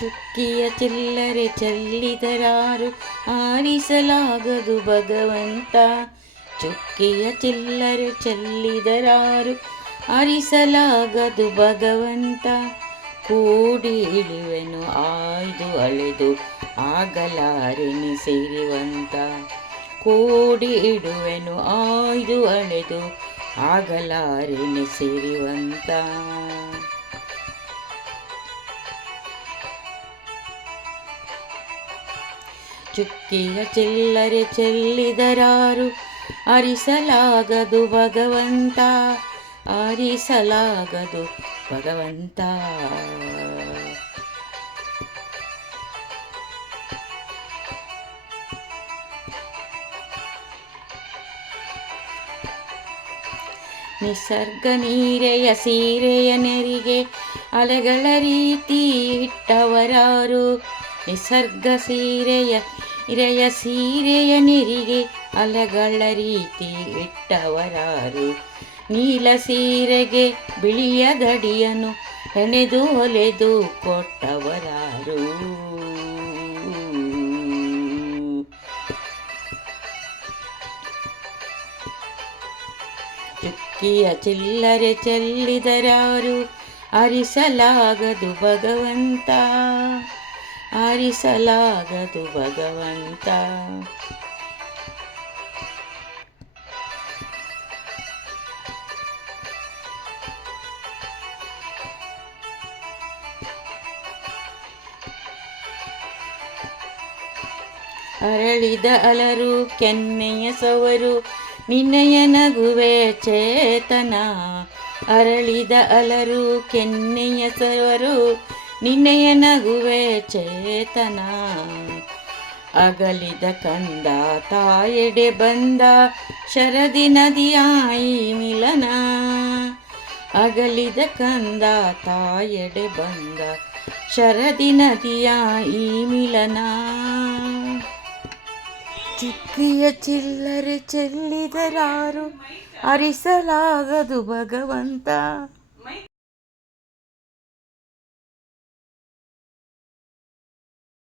ಚುಕ್ಕಿಯ ಚಿಲ್ಲರೆ ಚೆಲ್ಲಿದರಾರು ಆರಿಸಲಾಗದು ಭಗವಂತ. ಚುಕ್ಕಿಯ ಚಿಲ್ಲರೆ ಚೆಲ್ಲಿದರಾರು ಆರಿಸಲಾಗದು ಭಗವಂತ. ಕೂಡಿ ಇಳುವೆನು ಆಯ್ದು ಅಳೆದು ಆಗಲಾರೆನಿ ಸೇರಿವಂತ. ಕೂಡಿ ಇಡುವೆನು, ಆಯ್ದು ಅಳೆದು ಆಗಲಾರೆನಿ ಸಿರಿವಂತ. ಚುಕ್ಕಿಯ ಚಿಲ್ಲರೆ ಚೆಲ್ಲಿದರಾರು. ಅರಿಸಲಾಗದು ಭಗವಂತ ಅರಿಸಲಾಗದು ಭಗವಂತ. ನಿಸರ್ಗ ನೀರೆಯ ಸೀರೆಯ ನೆರಿಗೆ ಅಲೆಗಳ ರೀತಿ ಇಟ್ಟವರಾರು. ನಿಸರ್ಗ ಸೀರೆಯ ಇರೆಯ ಸೀರೆಯ ನಿರಿಗೆ ಅಲೆಗಳ ರೀತಿ ಇಟ್ಟವರಾರು. ನೀಲ ಸೀರೆಗೆ ಬಿಳಿಯ ದಡಿಯನು ಹೆಣೆದು ಹೊಲೆದು ಕೊಟ್ಟವರಾರು. ಚುಕ್ಕಿಯ ಚಿಲ್ಲರೆ ಚೆಲ್ಲಿದರಾರು, ಅರಿಸಲಾಗದು ಭಗವಂತ. ಅರಿಸಲಾಗದು ಭಗವಂತ. ಅರಳಿದ ಅಲರು ಕೆನ್ನೆಯ ಸವರು ನಿನ್ನಯ ನಗುವೆ ಚೇತನ. ಅರಳಿದ ಅಲರು ಕೆನ್ನೆಯ ಸವರು ನಿನ್ನಯ ನಗುವೆ ಚೇತನ. ಅಗಲಿದ ಕಂದ ತಾಯೆಡೆ ಬಂದ ಶರದಿ ನದಿಯಾಯಿ ಮಿಲನ. ಅಗಲಿದ ಕಂದ ತಾಯೆಡೆ ಬಂದ ಶರದಿ ನದಿಯಾಯಿ ಮಿಲನ. ಚಿಕ್ಕಿಯ ಚಿಲ್ಲರೆ ಚೆಲ್ಲಿದರಾರು ಅರಿಸಲಾಗದು ಭಗವಂತ.